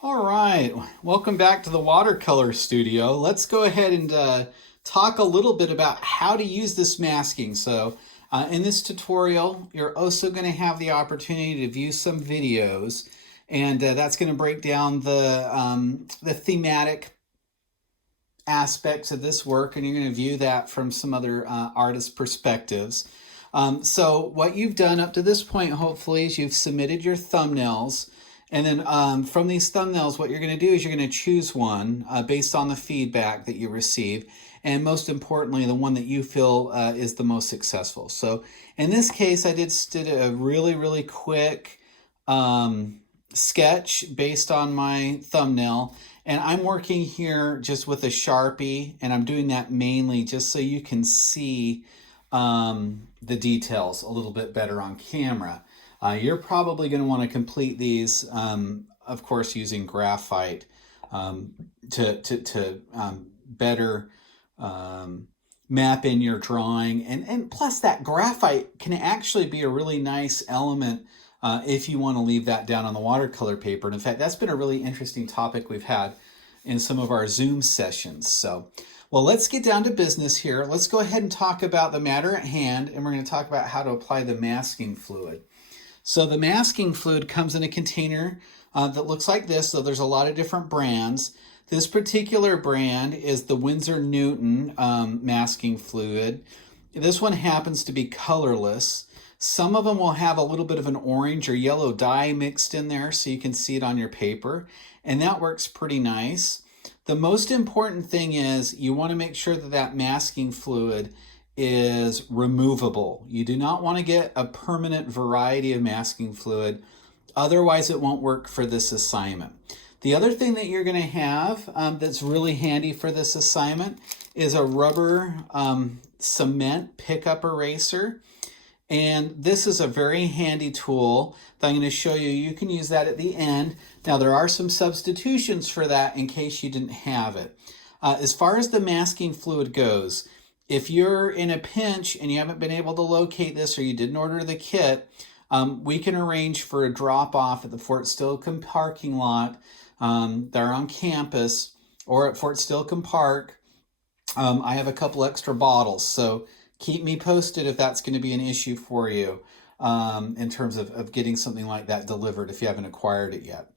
All right, welcome back to the watercolor studio. Let's go ahead and talk a little bit about how to use this masking. In this tutorial, you're also going to have the opportunity to view some videos, and that's going to break down the thematic aspects of this work, and you're going to view that from some other artist perspectives. So what you've done up to this point, hopefully, is you've submitted your thumbnails. And then from these thumbnails, what you're going to do is you're going to choose one based on the feedback that you receive. And most importantly, the one that you feel is the most successful. So in this case, I did a really, really quick sketch based on my thumbnail. And I'm working here just with a Sharpie, and I'm doing that mainly just so you can see the details a little bit better on camera. You're probably going to want to complete these, of course, using graphite to better map in your drawing. And plus, that graphite can actually be a really nice element if you want to leave that down on the watercolor paper. And in fact, that's been a really interesting topic we've had in some of our Zoom sessions. So, well, let's get down to business here. Let's go ahead and talk about the matter at hand, and we're going to talk about how to apply the masking fluid. So the masking fluid comes in a container that looks like this. So there's a lot of different brands. This particular brand is the Winsor Newton masking fluid. This one happens to be colorless. Some of them will have a little bit of an orange or yellow dye mixed in there so you can see it on your paper. And that works pretty nice. The most important thing is you want to make sure that that masking fluid is removable. You do not want to get a permanent variety of masking fluid. Otherwise, it won't work for this assignment. The other thing that you're going to have that's really handy for this assignment is a rubber cement pickup eraser. And this is a very handy tool that I'm going to show you. You can use that at the end. Now, there are some substitutions for that in case you didn't have it. As far as the masking fluid goes, if you're in a pinch and you haven't been able to locate this or you didn't order the kit, we can arrange for a drop-off at the Fort Steilacoom parking lot. They're on campus or at Fort Steilacoom Park. I have a couple extra bottles, so keep me posted if that's going to be an issue for you in terms of getting something like that delivered if you haven't acquired it yet.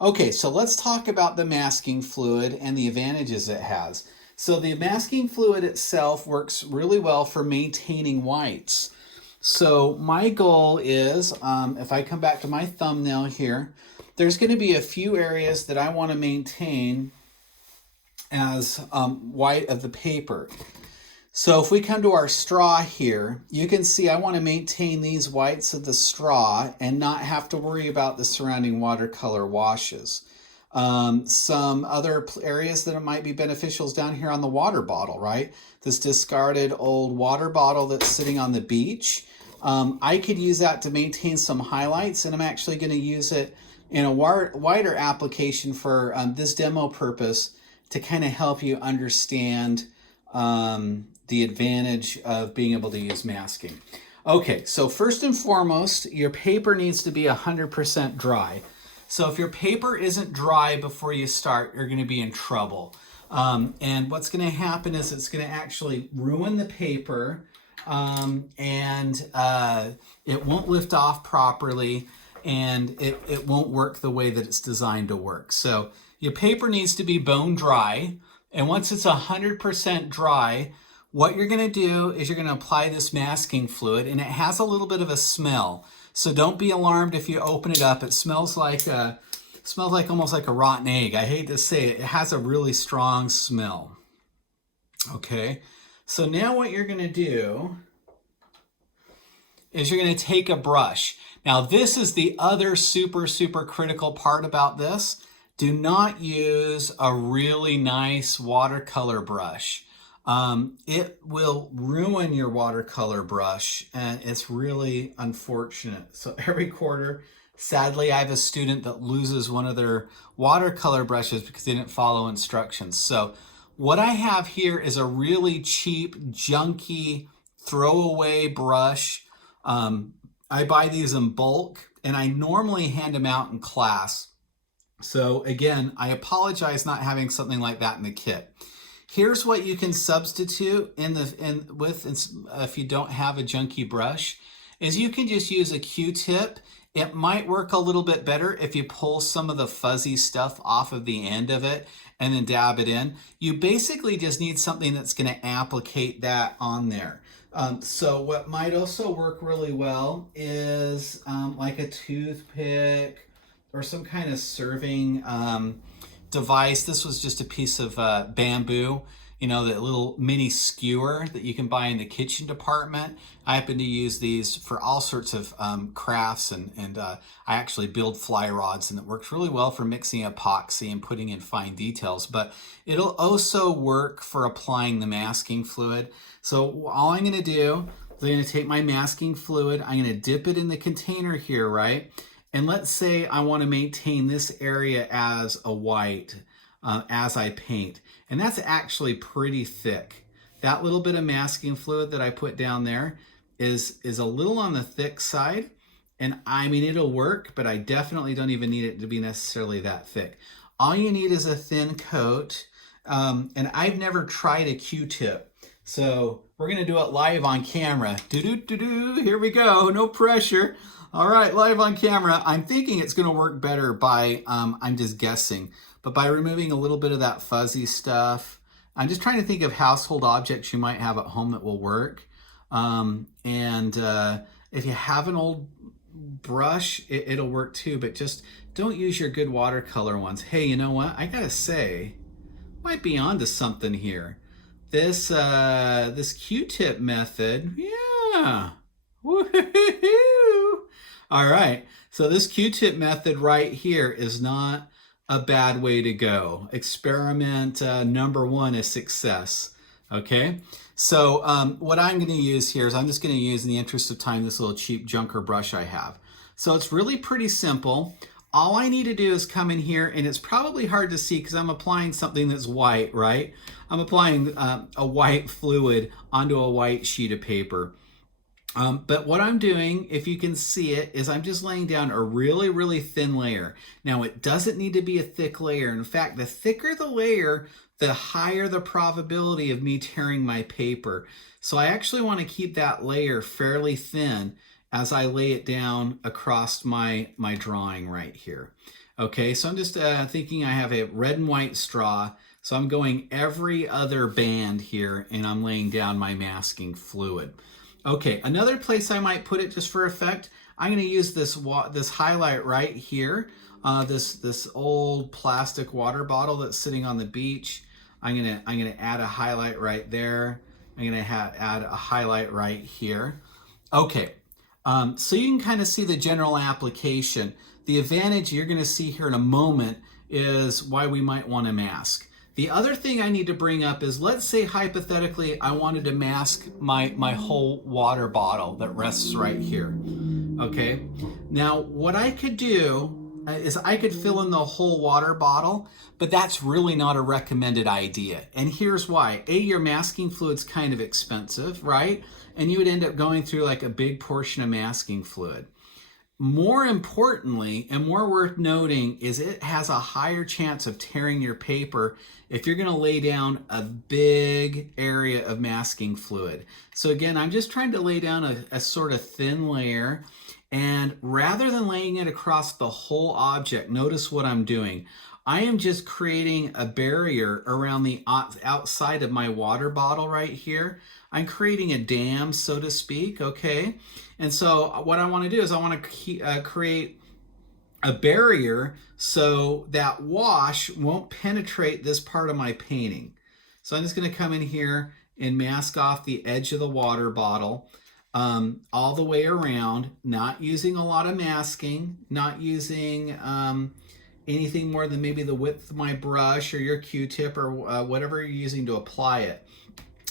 Okay, so let's talk about the masking fluid and the advantages it has. So the masking fluid itself works really well for maintaining whites. So my goal is, if I come back to my thumbnail here, there's going to be a few areas that I want to maintain as white of the paper. So if we come to our straw here, you can see I want to maintain these whites of the straw and not have to worry about the surrounding watercolor washes. Some other areas that it might be beneficial is down here on the water bottle, right? This discarded old water bottle that's sitting on the beach. I could use that to maintain some highlights, and I'm actually going to use it in a wider application for this demo purpose to kind of help you understand the advantage of being able to use masking. Okay, so first and foremost, your paper needs to be 100% dry. So if your paper isn't dry before you start, you're going to be in trouble. And what's going to happen is it's going to actually ruin the paper and it won't lift off properly and it won't work the way that it's designed to work. So your paper needs to be bone dry. And once it's 100% dry, what you're going to do is you're going to apply this masking fluid, and it has a little bit of a smell. So don't be alarmed if you open it up. It smells like almost like a rotten egg. I hate to say it. It has a really strong smell. Okay, so now what you're going to do is you're going to take a brush. Now this is the other super critical part about this. Do not use a really nice watercolor brush. It will ruin your watercolor brush, and it's really unfortunate. So every quarter, sadly, I have a student that loses one of their watercolor brushes because they didn't follow instructions. So what I have here is a really cheap, junky, throwaway brush. I buy these in bulk, and I normally hand them out in class. So again, I apologize not having something like that in the kit. Here's what you can substitute if you don't have a junky brush, is you can just use a Q-tip. It might work a little bit better if you pull some of the fuzzy stuff off of the end of it and then dab it in. You basically just need something that's going to applicate that on there. So what might also work really well is like a toothpick or some kind of serving device. This was just a piece of bamboo, you know, that little mini skewer that you can buy in the kitchen department. I happen to use these for all sorts of crafts, and I actually build fly rods, and it works really well for mixing epoxy and putting in fine details, but it'll also work for applying the masking fluid. So all I'm going to do is I'm going to take my masking fluid, I'm going to dip it in the container here, right? And let's say I want to maintain this area as a white as I paint. And that's actually pretty thick. That little bit of masking fluid that I put down there is a little on the thick side. And I mean, it'll work, but I definitely don't even need it to be necessarily that thick. All you need is a thin coat. And I've never tried a Q-tip. So we're going to do it live on camera. Do-do-do-do. Here we go. No pressure. All right, live on camera. I'm thinking it's going to work better by, I'm just guessing, but by removing a little bit of that fuzzy stuff. I'm just trying to think of household objects you might have at home that will work. If you have an old brush, it'll work too, but just don't use your good watercolor ones. Hey, you know what? I gotta say, might be onto something here. This Q-tip method, yeah. Woo-hoo-hoo. All right, so this Q-tip method right here is not a bad way to go. Experiment number one is success, okay? So what I'm gonna use here is I'm just gonna use, in the interest of time, this little cheap junker brush I have. So it's really pretty simple. All I need to do is come in here, and it's probably hard to see because I'm applying something that's white, right? I'm applying a white fluid onto a white sheet of paper. But what I'm doing, if you can see it, is I'm just laying down a really, really thin layer. Now, it doesn't need to be a thick layer. In fact, the thicker the layer, the higher the probability of me tearing my paper. So I actually want to keep that layer fairly thin as I lay it down across my drawing right here. Okay, so I'm just thinking I have a red and white straw. So I'm going every other band here, and I'm laying down my masking fluid. Okay, another place I might put it just for effect, I'm going to use this highlight right here, this old plastic water bottle that's sitting on the beach. I'm gonna add a highlight right there. I'm gonna add a highlight right here. Okay, so you can kind of see the general application. The advantage you're going to see here in a moment is why we might want to mask. The other thing I need to bring up is, let's say hypothetically I wanted to mask my whole water bottle that rests right here. Okay, now what I could do is I could fill in the whole water bottle, but that's really not a recommended idea. And here's why. A, your masking fluid's kind of expensive, right? And you would end up going through like a big portion of masking fluid. More importantly, and more worth noting, is it has a higher chance of tearing your paper if you're going to lay down a big area of masking fluid. So again, I'm just trying to lay down a sort of thin layer, and rather than laying it across the whole object, notice what I'm doing. I am just creating a barrier around the outside of my water bottle right here. I'm creating a dam, so to speak, okay? And so what I want to do is I want to create a barrier so that wash won't penetrate this part of my painting. So I'm just going to come in here and mask off the edge of the water bottle all the way around, not using a lot of masking, not using anything more than maybe the width of my brush or your Q-tip or whatever you're using to apply it.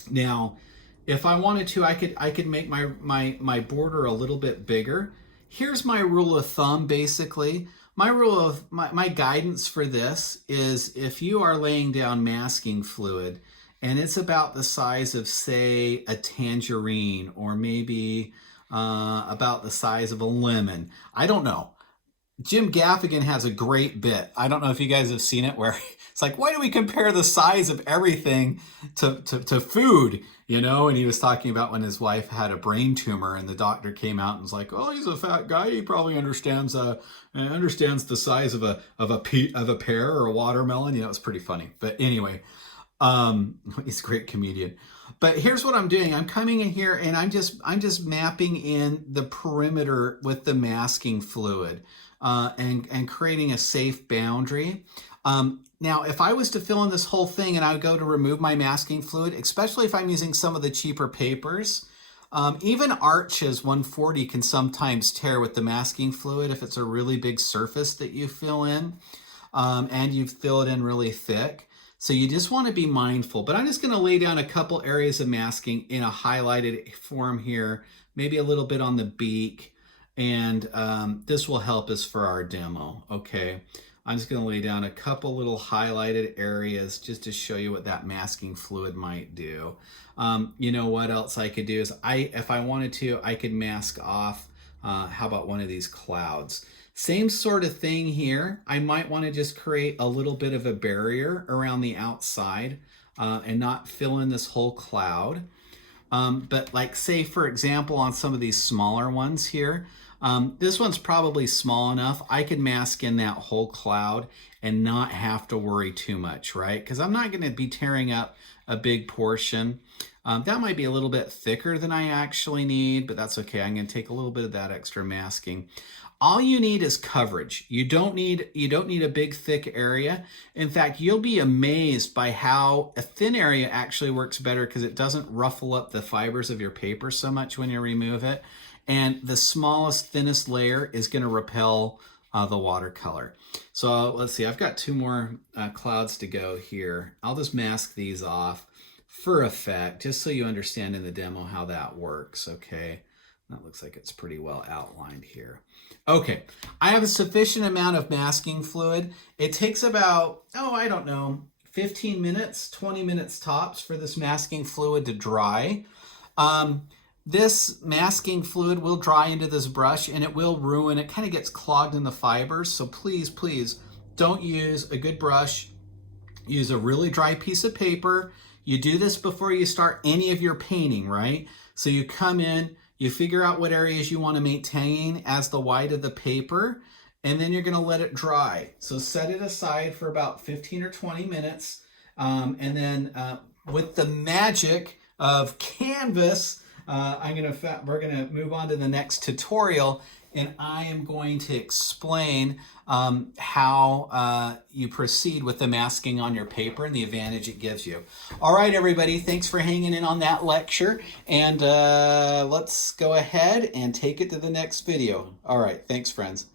Now, if I wanted to, I could make my border a little bit bigger. Here's my rule of thumb, basically. My guidance for this is, if you are laying down masking fluid and it's about the size of, say, a tangerine, or maybe about the size of a lemon, I don't know. Jim Gaffigan has a great bit. I don't know if you guys have seen it, where it's like, why do we compare the size of everything to food? You know, and he was talking about when his wife had a brain tumor, and the doctor came out and was like, "Oh, he's a fat guy. He probably understands the size of a pear or a watermelon." You know, it's pretty funny. But anyway, he's a great comedian. But here's what I'm doing. I'm coming in here and I'm just mapping in the perimeter with the masking fluid, and creating a safe boundary. Now, if I was to fill in this whole thing and I would go to remove my masking fluid, especially if I'm using some of the cheaper papers, even Arches 140 can sometimes tear with the masking fluid if it's a really big surface that you fill in, and you fill it in really thick. So you just want to be mindful. But I'm just going to lay down a couple areas of masking in a highlighted form here, maybe a little bit on the beak, and this will help us for our demo. Okay, I'm just going to lay down a couple little highlighted areas just to show you what that masking fluid might do. You know what else I could do is, if I wanted to, I could mask off, how about one of these clouds? Same sort of thing here. I might want to just create a little bit of a barrier around the outside, and not fill in this whole cloud. But like, say for example, on some of these smaller ones here, this one's probably small enough. I could mask in that whole cloud and not have to worry too much, right? Because I'm not going to be tearing up a big portion. That might be a little bit thicker than I actually need, but that's okay. I'm going to take a little bit of that extra masking. All you need is coverage. You don't need a big thick area. In fact, you'll be amazed by how a thin area actually works better, because it doesn't ruffle up the fibers of your paper so much when you remove it. And the smallest, thinnest layer is going to repel the watercolor. So let's see, I've got two more clouds to go here. I'll just mask these off for effect, just so you understand in the demo how that works. Okay, that looks like it's pretty well outlined here. Okay, I have a sufficient amount of masking fluid. It takes about, I don't know, 15 minutes, 20 minutes tops for this masking fluid to dry. This masking fluid will dry into this brush and it will ruin, it kind of gets clogged in the fibers. So please, please don't use a good brush. Use a really dry piece of paper. You do this before you start any of your painting, right? So you come in, you figure out what areas you want to maintain as the white of the paper, and then you're going to let it dry. So set it aside for about 15 or 20 minutes. And then with the magic of Canvas, we're going to move on to the next tutorial, and I am going to explain how you proceed with the masking on your paper and the advantage it gives you. All right, everybody, thanks for hanging in on that lecture, and let's go ahead and take it to the next video. All right, thanks, friends.